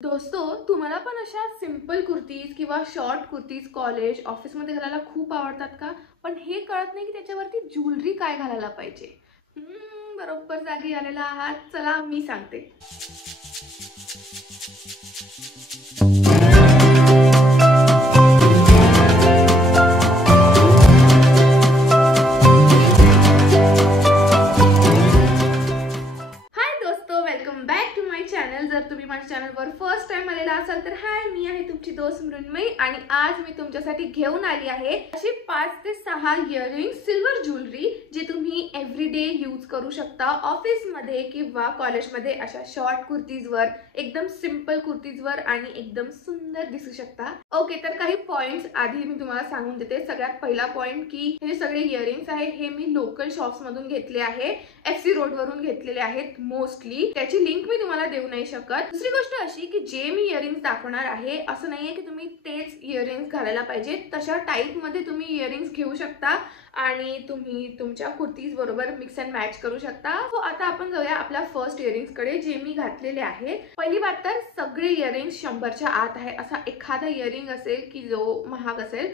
दोस्तों, तुम्हाला पण अशा सिंपल कुर्तीज किंवा शॉर्ट कुर्तीज कॉलेज ऑफिसमध्ये घालायला खूप आवडतात का? पण हे कळत नाही की त्याच्यावरती ज्वेलरी काय घालायला पाहिजे. बरोबर जागी आलेला आहात. चला मी सांगते. हाय दोस्तों, welcome back to my channel. जर तुम्ही माझ्या चॅनलवर फर्स्ट टाइम आलेला असाल तर हाय, मी आहे तुमची दोस्त मृण्मयी आणि आज मी तुमच्यासाठी घेऊन आली आहे अशी 5 ते 6 इयरिंग सिल्वर ज्वेलरी जी तुम्ही एव्हरीडे यूज करू शकता ऑफिसमध्ये किंवा कॉलेजमध्ये. अशा शॉर्ट कुर्तीजवर, एकदम सिंपल कुर्तीजवर आणि एकदम सुंदर दिसू शकता. ओके, तर काही पॉइंट्स आधी मी तुम्हाला सांगून देते. सगळ्यात पहिला पॉइंट की हे सगळे इयरिंग्स आहे हे मी लोकल शॉप्स मधून घेतले आहे, FC रोड वरून घेतलेले आहेत मोस्टली. त्याची लिंक मी तुम्हाला देऊ नाही शकत. दुसरी गोष्ट अशी की जे मी इयरिंग्स दाखवणार आहे असं नाहीये की तुम्ही तेच इयरिंग्स घालायला पाहिजे. तशा टाईप मध्ये तुम्ही इयरिंग्स घेऊ शकता आणि तुम्ही तुमच्या कुर्तीज बरोबर मिक्स अँड मॅच करू शकता. सो आता आपण जाऊया आपल्या फर्स्ट इयरिंग्स कडे जे मी घातलेले आहे. पहिली बात तर सगळे इयरिंग्स 100च्या आत आहे. असा एखादा इयरिंग असेल की जो महाग असेल,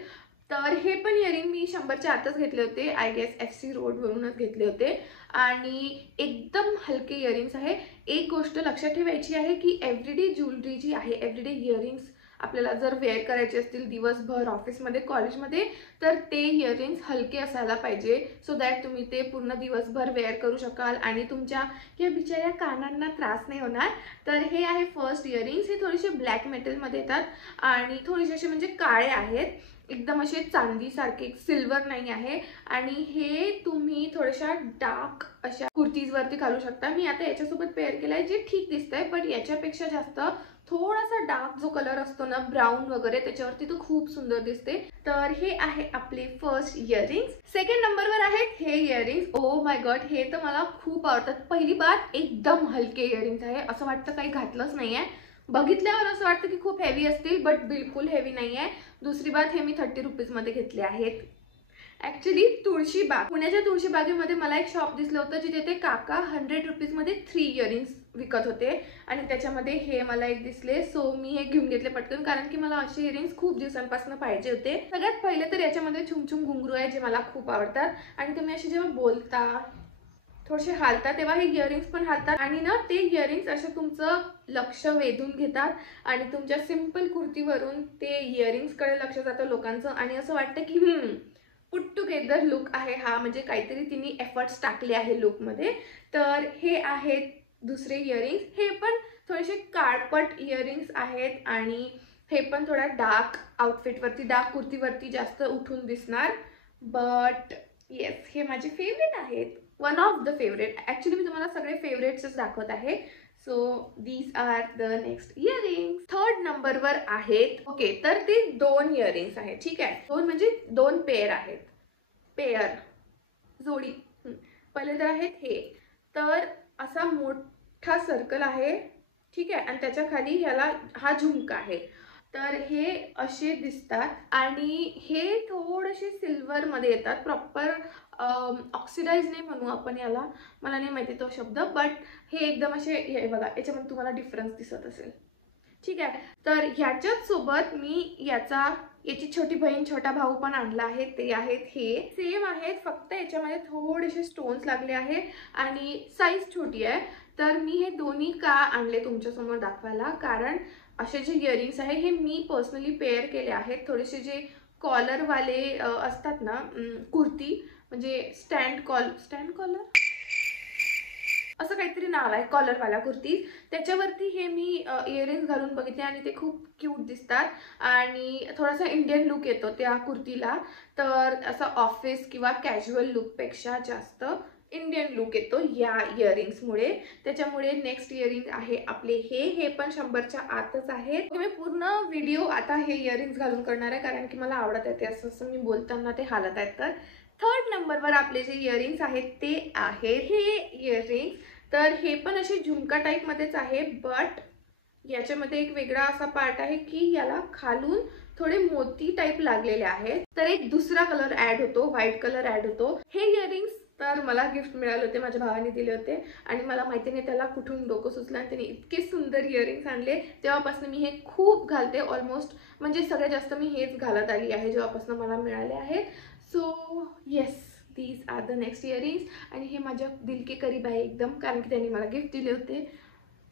तर हे पण इयरिंग मी 100च्या आतच घेतले होते. आय गेस FC रोड वरूनच घेतले होते आणि एकदम हलके इयरिंग्स आहे. एक गोष्ट लक्षात ठेवायची आहे की एव्हरीडे ज्वेलरी जी आहे, एव्हरीडे इयरिंग्स आपल्याला जर वेअर करायचे असतील दिवसभर ऑफिसमध्ये कॉलेजमध्ये, तर ते इयरिंग्स हलके असायला पाहिजे. सो दॅट तुम्ही ते पूर्ण दिवसभर वेअर करू शकाल आणि तुमच्या या बिचाऱ्या कानांना त्रास नाही होणार. तर हे आहे फर्स्ट इयरिंग्स. हे थोडेसे ब्लॅक मेटलमध्ये येतात आणि थोडेसे असे म्हणजे काळे आहेत, एकदम असे चांदी सारखे, सिल्वर नाही आहे. आणि हे तुम्ही थोड्याशा डार्क अशा कुर्तीजवरती घालू शकता. मी आता याच्यासोबत पेअर केलाय जे ठीक दिसतंय, पण याच्यापेक्षा जास्त थोडासा डार्क जो कलर असतो ना, ब्राऊन वगैरे, त्याच्यावरती तो खूप सुंदर दिसते. तर हे आहे आपले फर्स्ट इयरिंग्स. सेकंड नंबरवर आहेत हे इयरिंग्स. ओ माय गॉड, हे तर मला खूप आवडतात. पहिली बात, एकदम हलके इयरिंग्स आहे, असं वाटतं काही घातलंच नाहीये. बघितल्यावर असं वाटतं की खूप हेवी असतील, बट बिलकुल हेवी नाही आहे. दुसरी बात, हे मी 30 रुपीजमध्ये घेतले आहेत. ॲक्च्युली तुळशीबाग, पुण्याच्या तुळशीबागेमध्ये मला एक शॉप दिसलं होतं जिथे ते काका 100 रुपीजमध्ये 3 इयरिंग्स विकत होते आणि त्याच्यामध्ये हे मला एक दिसले. सो मी हे घेऊन घेतले पटकन, कारण की मला असे इयरिंग्स खूप दिवसांपासून पाहिजे होते. सगळ्यात पहिले तर याच्यामध्ये छुमछुम घुंगरू आहे जे मला खूप आवडतात आणि तुम्ही असे जेव्हा बोलता, थोडेसे हालतात, तेव्हा हे इयरिंग्स पण हालतात आणि ना ते इयरिंग्स असं तुमचं लक्ष वेधून घेतात आणि तुमच्या सिंपल कुर्तीवरून ते इयरिंग्स कडे लक्ष जातं लोकांचं आणि असं वाटतं की पुट टुगेदर लुक आहे हा, म्हणजे काहीतरी तिने एफर्ट्स टाकले आहे लुकमध्ये. तर हे आहेत दुसरे इयरिंग्स. हे पण थोडेसे काळपट इयरिंग्स आहेत आणि हे पण थोडा डार्क आउटफिटवरती, डार्क कुर्तीवरती जास्त उठून दिसणार. बट येस, हे माझे फेवरेट आहेत, one of the favourite. Actually मी तुम्हाला सगळे फेवरेट्सच दाखवत आहे. So these are the next earrings. Third नंबरवर आहेत, ओके, तर ते 2 इयरिंग्स आहेत. ठीक आहे, 2 म्हणजे 2 पेअर आहेत, पेअर, जोडी. पहिले तर आहेत हे. तर असा मोठा सर्कल आहे, ठीक आहे, आणि त्याच्या खाली ह्याला हा झुमका आहे. तर हे असे दिसतात आणि हे थोडेसे सिल्वर मध्ये येतात. प्रॉपर ऑक्सिडाइज नाही म्हणू आपण याला, मला नाही माहिती तो शब्द, बट हे एकदम असे, हे बघा याच्यामध्ये तुम्हाला डिफरन्स दिसत असेल. ठीक आहे, तर ह्याच्याच सोबत मी याची छोटी बहीण छोटा भाऊ पण आणला आहे. ते आहेत हे सेम आहेत, फक्त याच्यामध्ये थोडेसे स्टोन्स लागले आहे आणि साईज छोटी आहे. तर मी हे दोन्ही का आणले तुमच्यासमोर दाखवायला, कारण असे जे इयरिंग्स आहे हे मी पर्सनली पेअर केले आहेत. थोडेसे जे कॉलरवाले असतात ना कुर्ती, म्हणजे स्टँड कॉलर असं काहीतरी नाव आहे, कॉलरवाला कुर्ती, त्याच्यावरती हे मी इयरिंग्स घालून बघितले आणि ते खूप क्यूट दिसतात आणि थोडासा इंडियन लुक येतो त्या कुर्तीला. तर असं ऑफिस किंवा कॅज्युअल लुकपेक्षा जास्त इंडियन लुक येतो या इयरिंग्समुळे. त्याच्यामुळे नेक्स्ट इयरिंग आहे आपले हे पण 100च्या आतच आहे. मी पूर्ण व्हिडिओ आता हे इयरिंग्स घालून करणार आहे, कारण की मला आवडत आहे ते, असं मी बोलताना ते हालत आहेत. तर थर्ड नंबरवर आपले जे इयरिंग्स आहेत ते आहेत हे इयरिंग्स. तर हे पण असे झुमका टाईपमध्येच आहे, बट याच्यामध्ये एक वेगळा असा पार्ट आहे की याला खालून थोडे मोती टाइप लागलेले आहेत, तर एक दुसरा कलर ऍड होतो, व्हाईट कलर ऍड होतो. हे इयरिंग्स तर मला गिफ्ट मिळाले होते, माझ्या भावाने दिले होते आणि मला माहिती नाही त्याला कुठून डोकं सुचलं आणि त्याने इतके सुंदर इयरिंग्स आणले. तेव्हापासून मी हे खूप घालते, ऑलमोस्ट म्हणजे सगळ्यात जास्त मी हेच घालत आली आहे जेव्हापासून मला मिळाले आहेत. So yes, these are the next earrings. आणि हे माझ्या दिल के करीब आहे एकदम, कारण की त्यांनी मला गिफ्ट दिले होते.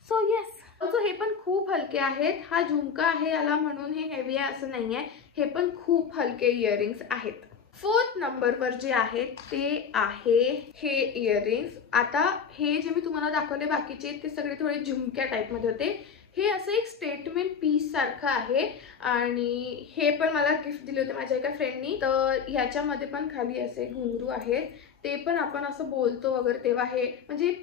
सो येस, ऑल्सो हे पण खूप हलके आहेत. हा झुमका आहे याला म्हणून हे हेवी आहे असं नाही आहे, हे पण खूप हलके इयरिंग्स आहेत. 4th नंबरवर जे आहेत ते आहे हे इयरिंग्स. आता हे जे मी तुम्हाला दाखवले बाकीचे ते सगळे थोडे झुमक्या टाईपमध्ये होते. हे असं एक स्टेटमेंट पीस सारखं आहे आणि हे पण मला गिफ्ट दिले होते माझ्या एका फ्रेंडनी. तर ह्याच्यामध्ये पण खाली असे घुंगरू आहेत, ते पण आपण असं बोलतो वगैरे तेव्हा हे म्हणजे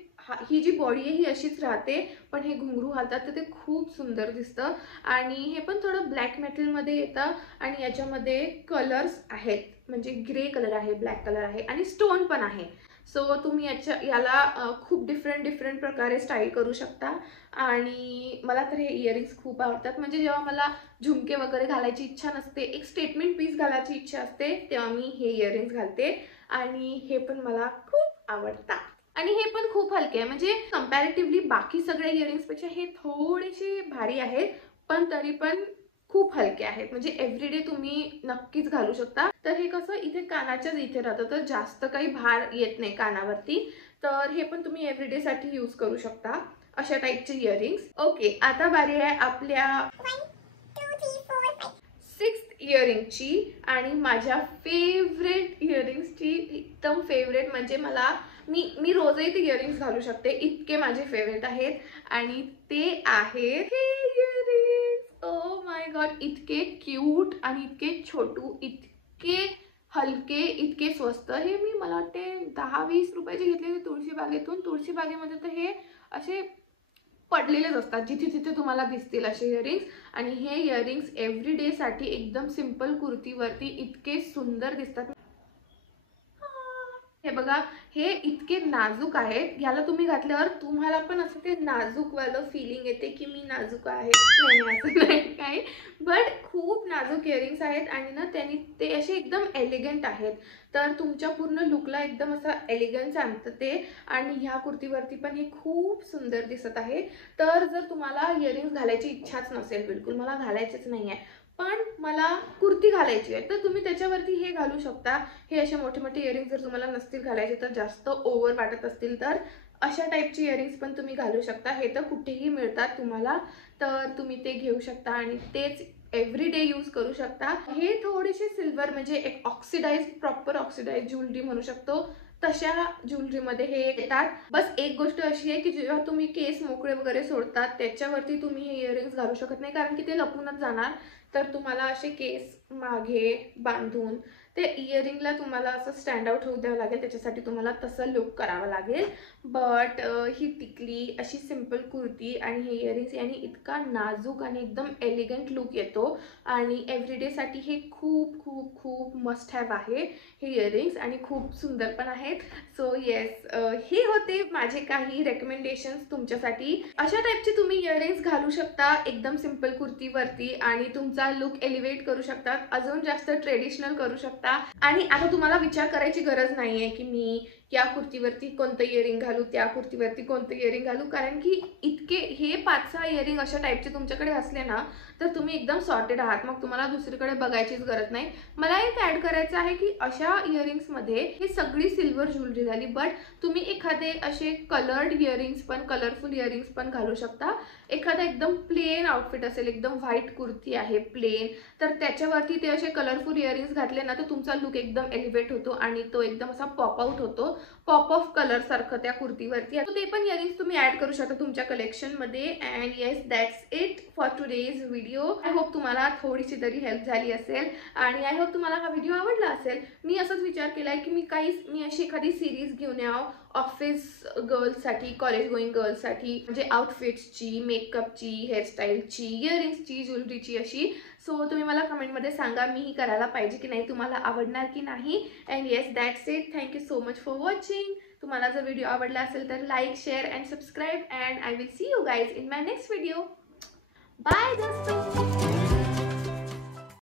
ही जी बॉडी आहे ही अशीच राहते, पण हे घुंगरू घालतात तर ते खूप सुंदर दिसतं. आणि हे पण थोडं ब्लॅक मेटलमध्ये येतं आणि याच्यामध्ये कलर्स आहेत, म्हणजे ग्रे कलर आहे, ब्लॅक कलर आहे आणि स्टोन पण आहे. सो तुम्ही याला खूप डिफरंट प्रकारे स्टाईल करू शकता. आणि मला तर हे इयरिंग्स खूप आवडतात. म्हणजे जेव्हा मला झुमके वगैरे घालायची इच्छा नसते, एक स्टेटमेंट पीस घालायची इच्छा असते, तेव्हा मी हे इयरिंग्स घालते आणि हे पण मला खूप आवडतात. आणि हे पण खूप हलके आहे, म्हणजे कंपॅरेटिव्हली बाकी सगळ्या इयरिंग्सपेक्षा हे थोडेसे भारी आहेत, पण तरी पण खूप हलके आहेत. म्हणजे एव्हरीडे तुम्ही नक्कीच घालू शकता. तर हे कसं इथे कानाच्याच इथे राहतं, तर जास्त काही भार येत नाही कानावरती. तर हे पण तुम्ही एव्हरीडे साठी यूज करू शकता, अशा टाईपचे इयरिंग्स. ओके, आता बारी आहे आपल्या 6th इयरिंगची आणि माझ्या फेवरेट इयरिंग्सची. एकदम फेवरेट म्हणजे मी रोजही ते इयरिंग्स घालू शकते, इतके माझे फेवरेट आहेत. आणि ते आहेत हे इयरिंग्स. ओ माय गॉड, इतके क्यूट आणि इतके छोटू, इतके हलके, इतके स्वस्त. हे मी मला वाटते 10-20 रुपयाचे घेतलेले तुळशीबागेतून. तुळशीबागेमध्ये तर हे असे पडलेलेच असतात, जिथे तिथे तुम्हाला दिसतील असे इयरिंग्स. आणि हे इयरिंग्स एव्हरीडे साठी एकदम सिंपल कुर्तीवरती इतके सुंदर दिसतात. हे बघा, हे इतके नाजूक आहेत, याला तुम्ही घातल्यावर तुम्हाला पण असं ते नाजूक वालं फीलिंग येते की मी नाजूक आहे. नाही असं नाही काही, बट खूप नाजूक इयरिंग्स आहेत आणि ना त्यांनी ते असे एकदम एलिगंट आहेत. तर तुमच्या पूर्ण लुकला एकदम असा एलिगन्स आणतं ते. आणि ह्या कुर्तीवरती पण हे खूप सुंदर दिसत आहे. तर जर तुम्हाला इयरिंग्स घालायची इच्छाच नसेल, बिलकुल मला घालायचेच नाही आहे, पण मला कुर्ती घालायची आहे, तर तुम्ही त्याच्यावरती हे घालू शकता. हे असे मोठे मोठे इयरिंग्स जर तुम्हाला नसतील घालायचे, तर जास्त ओव्हर वाटत असतील, तर अशा टाईपचे इयरिंग्स पण तुम्ही घालू शकता. हे तर कुठेही मिळतात तुम्हाला, तर तुम्ही ते घेऊ शकता आणि तेच एव्हरीडे यूज करू शकता. हे थोडेसे सिल्वर म्हणजे एक ऑक्सिडाइज, प्रॉपर ऑक्सिडाइज ज्वेलरी म्हणू शकतो, तशा ज्वेलरीमध्ये हे येतात. बस एक गोष्ट अशी आहे की जेव्हा तुम्ही केस मोकळे वगैरे सोडतात त्याच्यावरती तुम्ही हे इयरिंग्स घालू शकत नाही, कारण की ते लपूनच जाणार. तर तुम्हाला असे केस मागे बांधून ते इयरिंगला तुम्हाला असं स्टँड आउट होऊ द्यावं लागेल, त्याच्यासाठी तुम्हाला तसं लुक करावं लागेल. बट ही टिकली अशी सिंपल कुर्ती आणि हे इयरिंग्स याने इतका नाजूक आणि एकदम एलिगंट लुक येतो. आणि एव्हरीडेसाठी हे खूप खूप खूप मस्ट हॅव आहे हे इयरिंग्स, आणि खूप सुंदर पण आहेत. सो येस, हे होते माझे काही रेकमेंडेशन्स तुमच्यासाठी. अशा टाईपचे तुम्ही इयरिंग्स घालू शकता एकदम सिंपल कुर्तीवरती आणि तुमचा लुक एलिव्हेट करू शकता, अजून जास्त ट्रेडिशनल करू शकता. आणि आता तुम्हाला विचार करायची गरज नाहीये की मी या कुर्तीवरती कोणतं इयरिंग घालू, त्या कुर्तीवरती कोणतं इयरिंग घालू, कारण की इतके हे 5-6 इयरिंग अशा टाईपचे तुमच्याकडे असले ना तर तुम्ही एकदम सॉर्टेड आहात, मग तुम्हाला दुसरीकडे बघायचीच गरज नाही. मला एक ॲड करायचं आहे की अशा इयरिंग्समध्ये हे सगळी सिल्वर ज्वेलरी झाली, बट तुम्ही एखादे असे कलर्ड इयरिंग्स पण, कलरफुल इयरिंग्स पण घालू शकता. एखादा एकदम प्लेन आउटफिट असेल, एकदम व्हाईट कुर्ती आहे प्लेन, तर त्याच्यावरती ते असे कलरफुल इयरिंग्स घातले ना तर तुमचा लुक एकदम एलिव्हेट होतो आणि तो एकदम असा पॉप आउट होतो, पॉप ऑफ कलर सारखं त्या कुर्तीवरती. ते पण इयरिंग्स तुम्ही ऍड करू शकता तुमच्या कलेक्शनमध्ये. And yes, that's it for today's video. I hope तुम्हाला थोडीशी तरी हेल्प झाली असेल आणि आय होप तुम्हाला हा व्हिडिओ आवडला असेल. मी असंच विचार केलाय की मी अशी एखादी सिरीज घेऊन यावं ऑफिस गर्ल्ससाठी, कॉलेज गोईंग गर्ल्ससाठी, म्हणजे आउटफिट्सची, मेकअपची, हेअरस्टाईलची, इयरिंग्सची, ज्वेलरीची अशी. सो तुम्ही मला कमेंटमध्ये सांगा मी ही करायला पाहिजे की नाही, तुम्हाला आवडणार की नाही. And yes, that's it. Thank you so much for watching. तुम्हाला जर व्हिडिओ आवडला असेल तर like, share and subscribe, and I will see you guys in my next video. Bye दोस्तों.